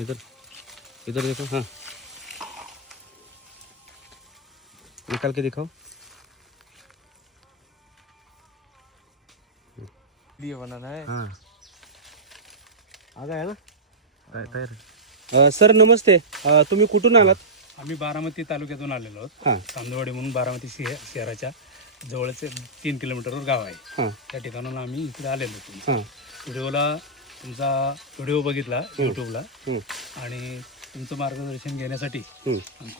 इधर इधर देखो। हाँ, निकाल के दिखाओ। ये बनाना है। हाँ, आ गया ना। तयार। सर नमस्ते, तुम्ही कुठून आलात? आम्ही बारामती तालुक्यातून आलेलो आहोत. हां तांदवाडी म्हणून बारामती शहराच्या जवळच 3 किलोमीटरवर गाव आहे. हां त्या ठिकाणून आम्ही इकडे आलेलो होतो. हां तुमचा व्हिडिओ बघितला यूट्यूबला हं, आणि तुमचं मार्गदर्शन घेण्यासाठी हं. आणि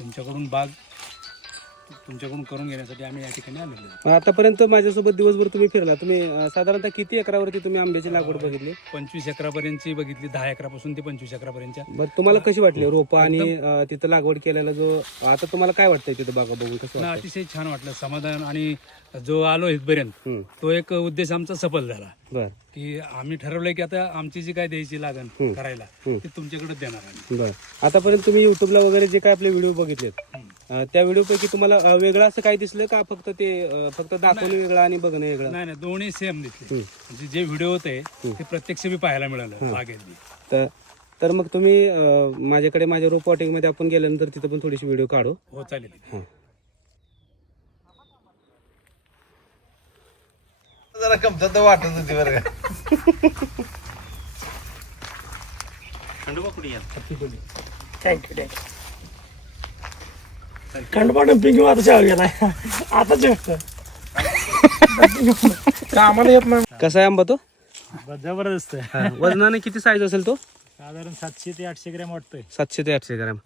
तुमच्याकडून करून घेण्यासाठी आम्ही या ठिकाणी आलेलो आहोत. आतापर्यंत माझ्यासोबत दिवसभर तुम्ही फिरला. तुम्ही साधारणतः किती एकरावरती तुम्ही आंब्याची लागवड बघितली? 25 एकरापर्यंतची बघितली, 10 एकरापासून ते 25 एकरापर्यंतच्या. बरं, तुम्हाला कशी वाटली रोपं आणि तिथं लागवड केलेला जो आता तुम्हाला काय वाटतंय तिथं बागा बघून कसं ना वाटतंय? अतिशय छान वाटलं, समाधान. आणि जो आलो इथपर्यंत हं, तो एक उद्देश आमचा सफल झाला बरं की आम्ही ठरवलंय की आता आमची जी काय द्यायची लागण हं. करायला हं. ते तुमच्याकडे देणार आम्ही. बरं. आतापर्यंत तुम्ही युट्यूबला वगैरे जे काय आपले व्हिडिओ बघितलेत, त्या व्हिडिओपैकी तुम्हाला वेगळं असं काय दिसलं का? फक्त दाखवणं वेगळं आणि बघणं वेगळं? नाही दोन्ही सेम दिसले. हं. म्हणजे जे व्हिडिओ होते ते प्रत्यक्ष मी पाहायला मिळालं बागेतली. तर मग तुम्ही माझ्याकडे माझ्या रोप मध्ये आपण गेल्यानंतर तिथं पण थोडीशी व्हिडिओ काढू. हो चालेल. जरा कमतरता वाटत होती बरं का. थँक्यू. खंडपा डम्पिंग किंवा आता शाळा गेलाय आता जेवतो कामाला येत नाही. कसा आहे आंबा तो? जबरदस्त आहे. हा. वजनाने किती साईज असेल तो? साधारण 700 ते 800 ग्रॅम वाटतोय. 700 ते 800 ग्रॅम.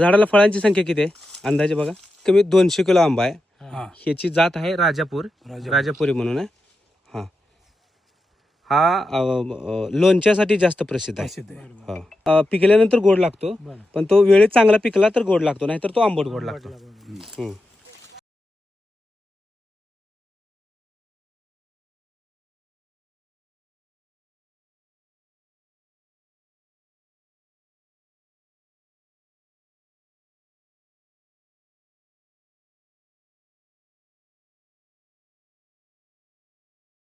झाडाला फळांची संख्या किती आहे अंदाजे बघा? कमी 200 किलो आंबा आहे. हा ह्याची जात आहे राजापुरी म्हणून आहे. हा लोणच्यासाठी जास्त प्रसिद्ध आहे. प्रसिद्ध आहे. पिकल्यानंतर गोड लागतो, पण तो वेळेत चांगला पिकला तर गोड लागतो, नाहीतर तो आंबट गोड लागतो.